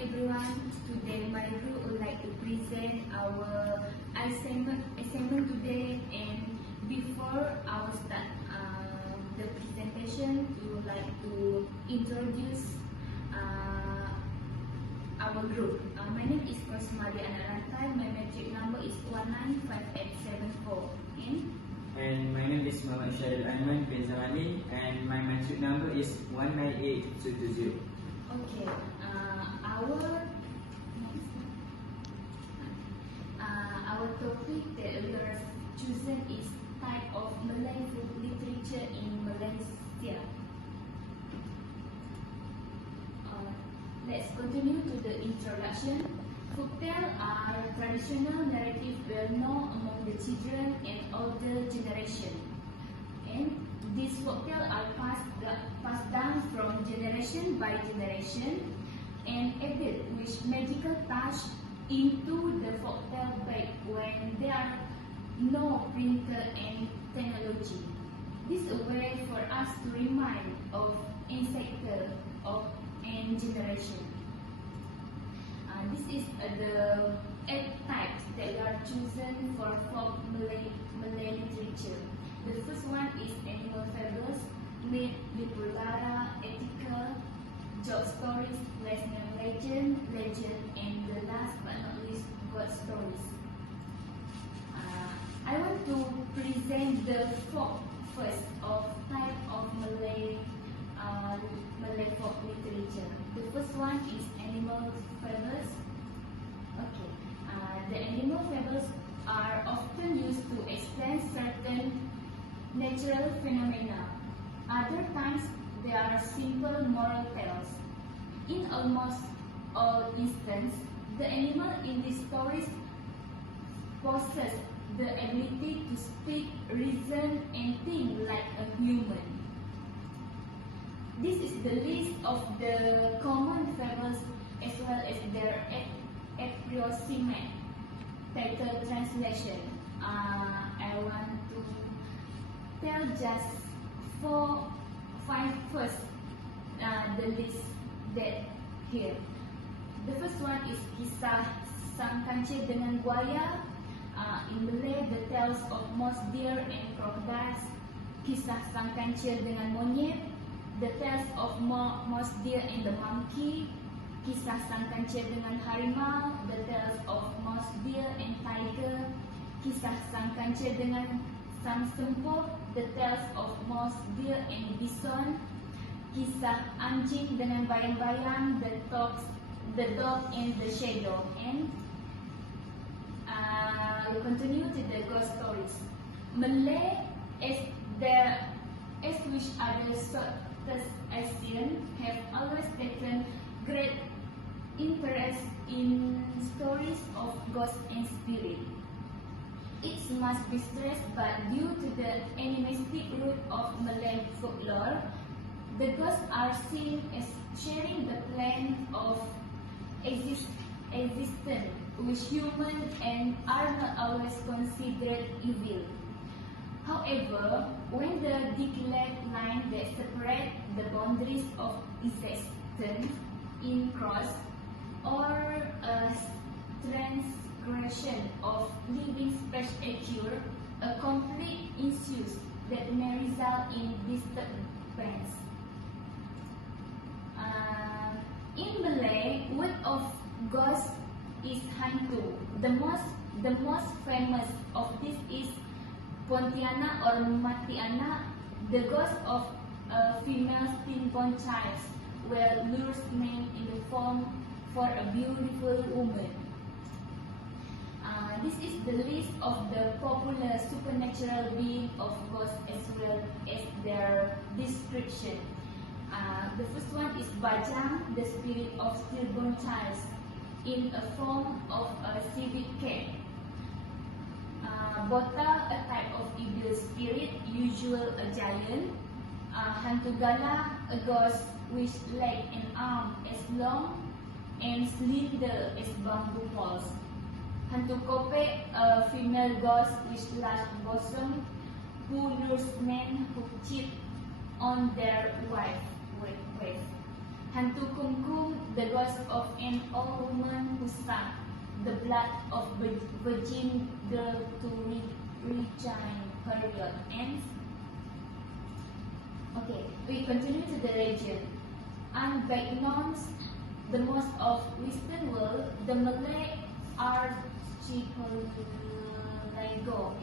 everyone. Today my group would like to present our assignment today, and before our start the presentation, we would like to introduce our group. My name is Rosmali Anaratai. My metric number is 195874. And my name is Muhammad Syaril Aiman bin Zamali, and my metric number is 198220. Okay. Our topic that we have chosen is type of Malay folk literature in Malaysia. Let's continue to the introduction. Folktales are traditional narrative well known among the children and older generation, and these folktales are passed down from generation by generation and added with magical touch into the folktale back when there are no printer and technology. This is a way for us to remind of ancestor and generation. This is the 8 types that are chosen for folk Malay literature. The first one is animal fables, myth, literara, ethical, joke stories, legend, and the last but not least, God stories. I want to present the folk first of type of Malay folk literature. The first one is animal fables. Okay, the animal fables are often used to explain certain natural phenomena. Other times, they are simple moral tales. In almost all instances, the animal in these stories possess the ability to speak, reason, and think like a human. This is the list of the common fables as well as their approximate title translation. I want to tell just 5 first the list that here. The first one is kisah sang kancil dengan buaya. In Malay, the tales of mouse, deer, and crocodiles. Kisah sang kancil dengan monyet. The tales of mouse, deer, and the monkey. Kisah sang kancil dengan harimau. The tales of mouse, deer, and tiger. Kisah sang kancil dengan sang semput. The tales of mouse, deer, and bison. Kisah anjing dengan bayang-bayang. The dog and the shadow. And we continue to the ghost stories. Malay, as which other Southeast Asian, have always taken great interest in stories of ghosts and spirits. It must be stressed, but due to the animistic root of Malay folklore, the ghosts are seen as sharing the plane of existence with humans and are not always considered evil. However, when the declared line that separates the boundaries of existence is crossed, or a transgression of living speech occurs, a conflict ensues that may result in disturbance. In Malay, word of ghost is hantu. The most famous of this is Pontianak or Matianak, the ghost of a female stillborn child, where lures named in the form for a beautiful woman. This is the list of the popular supernatural beings of ghosts as well as their description. The first one is Bajang, the spirit of stillborn child, in a form of a civet cat. Bota, a type of evil spirit, usually a giant. Hantu Gala, a ghost with leg and arm as long and slender as bamboo poles. Hantu Kope, a female ghost with large bosom, who lures men who cheat on their wife. Hantu Kumkum, the ghost of an old woman who sucked the blood of virgin girl to regine period ends. Okay, we continue to the legend. Unbeknownst the most of Western world, the Malay archipelago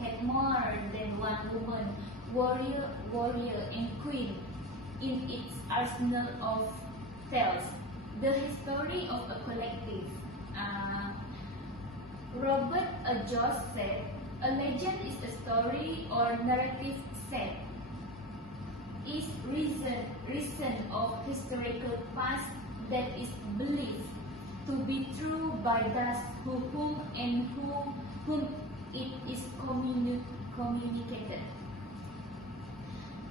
had more than one woman, warrior and queen in its arsenal of tales. The history of a collective. Robert Joss said, a legend is a story or narrative set is reason of historical past that is believed to be true by those whom it is communicated.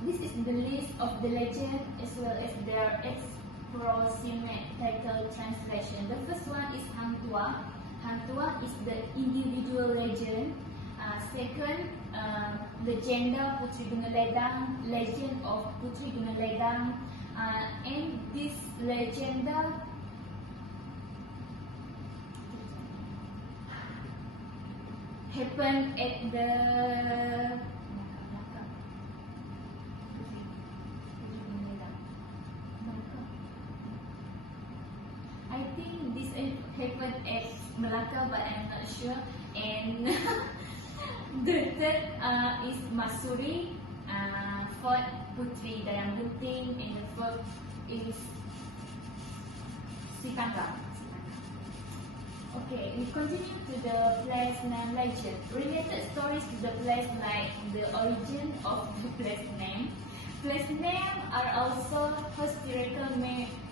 This is the list of the legend as well as their approximate title translation. The first one is Hang Tuah. Hang Tuah is the individual legend. Second, Legenda Putri Gemeledang, legend of Putri Gemeledang, and this legenda happened at the I think this happened at Melaka, but I'm not sure. And the third is Masuri, fourth Putri Dayang Bunting, and the fourth is Sitanggang. Okay, we continue to the place name legend. Related stories to the place, like the origin of the place name. Place names are also historical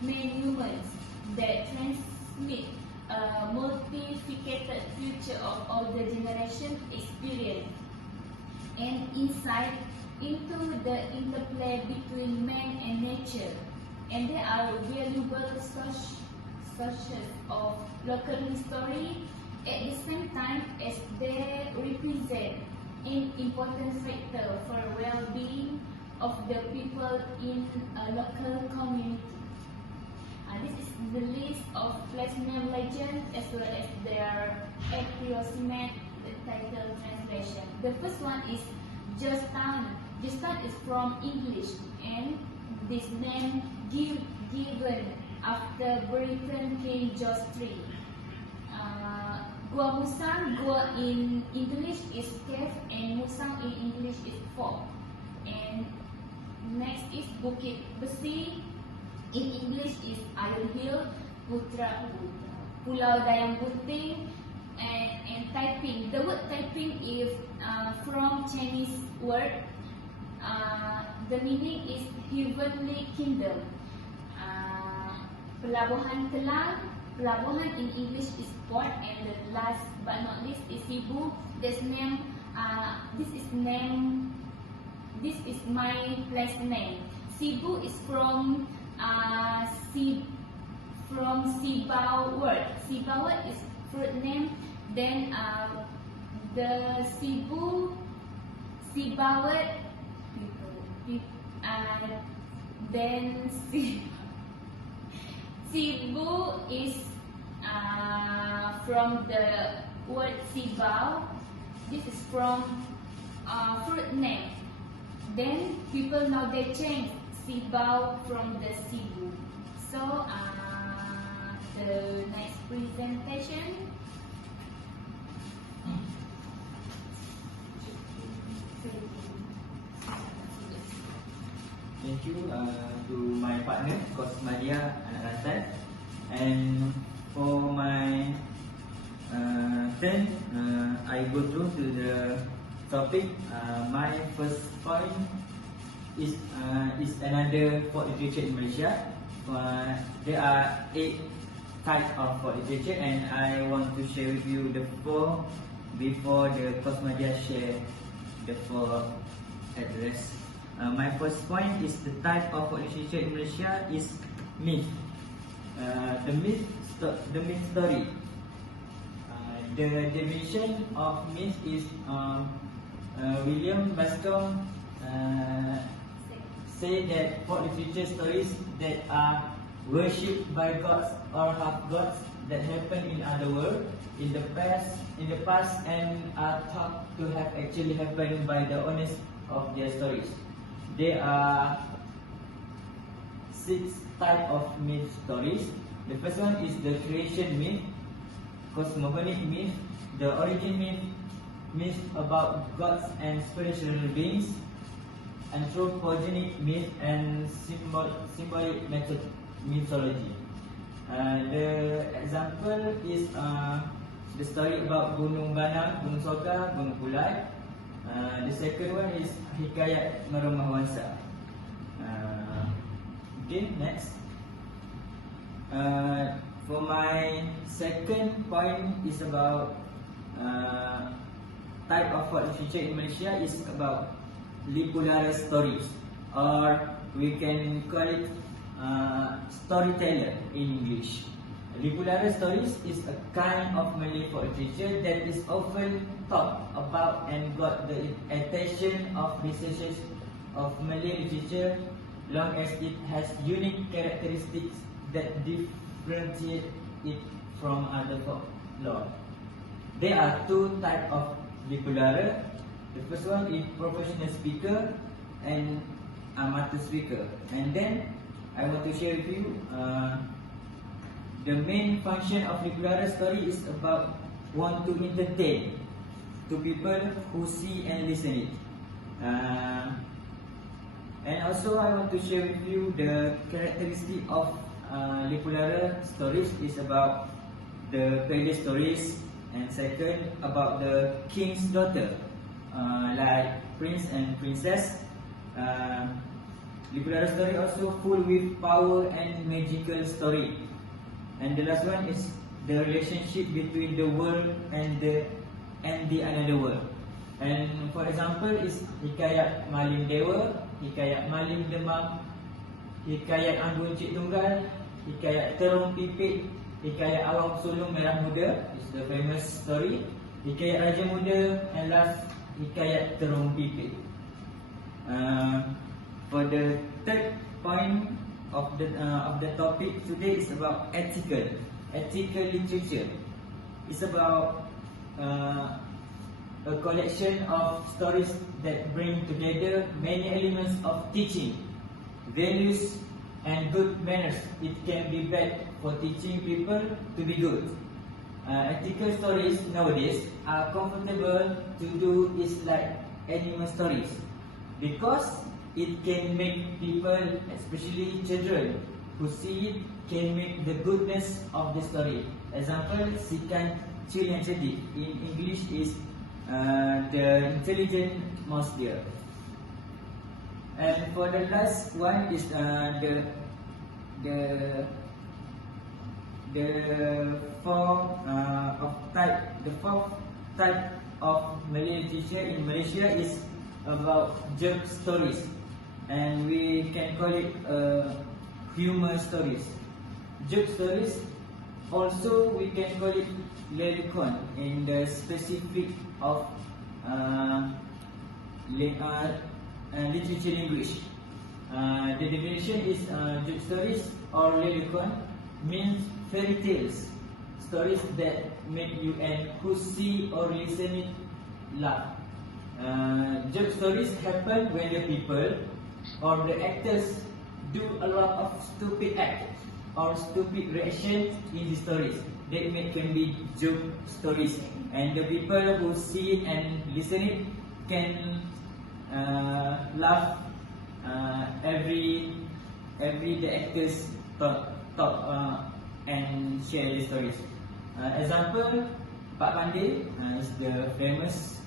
monuments that transmit a multifaceted future of all the generation experience and insight into the interplay between man and nature, and they are valuable sources of local history at the same time as they represent an important factor for well-being of the people in a local community. This is the list of place name legends as well as their approximate title translation. The first one is Georgetown. Georgetown is from English, and this name given after Britain King George III. Gua Musang, Gua in English is cave, and Musang in English is fort. And next is Bukit Besi. In English is Iron Hill, Pulau Dayang Bunting, and Taiping. The word Taiping is from Chinese word. The meaning is heavenly kingdom. Pelabuhan Kelang. Pelabuhan in English is port, and the last but not least is Sibu. This is my place name. Sibu is from Sibau word. Sibau word is fruit name. Then the Sibau word. Then Sibu is from the word Sibau. This is from fruit name. Then people now they change Sibau from the Sibu. So the next presentation. Thank you to my partner, Coach Madia Anak Rantai. And for my turn, I go through to the topic. My first point is another folk literature in Malaysia. There are 8 types of folk literature, and I want to share with you the 4 before the Coach Madia share the 4 address. My first point is the type of literature in Malaysia is myth. The myth story. The definition of myth is William Bascom say that folk literature stories that are worshipped by gods or half gods that happen in other world in the past and are thought to have actually happened by the owners of their stories. There are 6 types of myth stories. The first one is the creation myth, cosmogonic myth, the origin myth, myth about gods and spiritual beings, anthropogenic myth, and symbolic mythology. The example is the story about Gunung Banang, Gunung Soga, Gunung Pulat. The second one is Hikayat Merumah Wansa. Okay, next. For my second point is about type of folk literature in Malaysia is about Lipularas stories, or we can call it storyteller in English. Lipularas stories is a kind of Malay folk literature that is often talked about and got the attention of researchers of Malay literature, long as it has unique characteristics that differentiate it from other folklore. There are 2 types of Lipulara. The first one is professional speaker and amateur speaker. And then I want to share with you the main function of Lipulara story is about want to entertain to people who see and listen it. And also I want to share with you the characteristic of Lipulara stories is about the palace stories, and second about the king's daughter, like prince and princess. Lipulara story also full with power and magical story. And the last one is the relationship between the world and the another world. And for example is Hikayat Malim Dewa, Hikayat Malim Demam, Hikayat Anggun Cik Tunggal, Hikayat Terung Pipit, Hikayat Awang Sulung Merah Muda is the famous story, Hikayat Raja Muda, and last Hikayat Terung Pipit. For the third point of the topic today is about ethical literature. It's about a collection of stories that bring together many elements of teaching, values, and good manners. It can be bad for teaching people to be good. Ethical stories nowadays are comfortable to do is like animal stories, because it can make people, especially children who see it, can make the goodness of the story. Example, Sikan Cil yang cerdik in English is the intelligent mouse deer. And for the last one is the fourth type of Malay literature in Malaysia is about joke stories, and we can call it humor stories. Joke stories also we can call it lexicon in the specific of literature English. The definition is joke stories or lexicon means fairy tales, stories that make you and who see or listen it laugh. Joke stories happen when the people or the actors do a lot of stupid act or stupid reaction in the stories. That can be joke stories, and the people who see it and listen it can laugh every the actors talk and share the stories. Example, Pak Pandey is the famous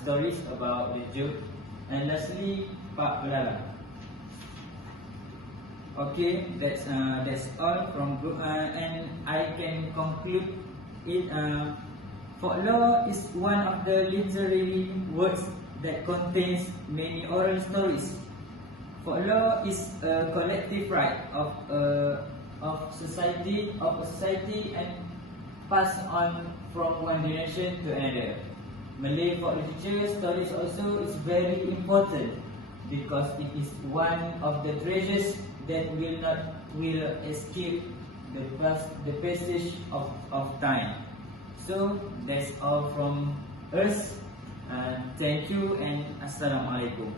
stories about the joke, and lastly Pak Belalang. Okay, that's all from group, and I can conclude it. Folklore is one of the literary words that contains many oral stories. Folklore is a collective right of society and passed on from one generation to another. Malay folk literature stories also is very important because it is one of the treasures that will not will escape the passage of time. So that's all from us. Thank you and Assalamualaikum.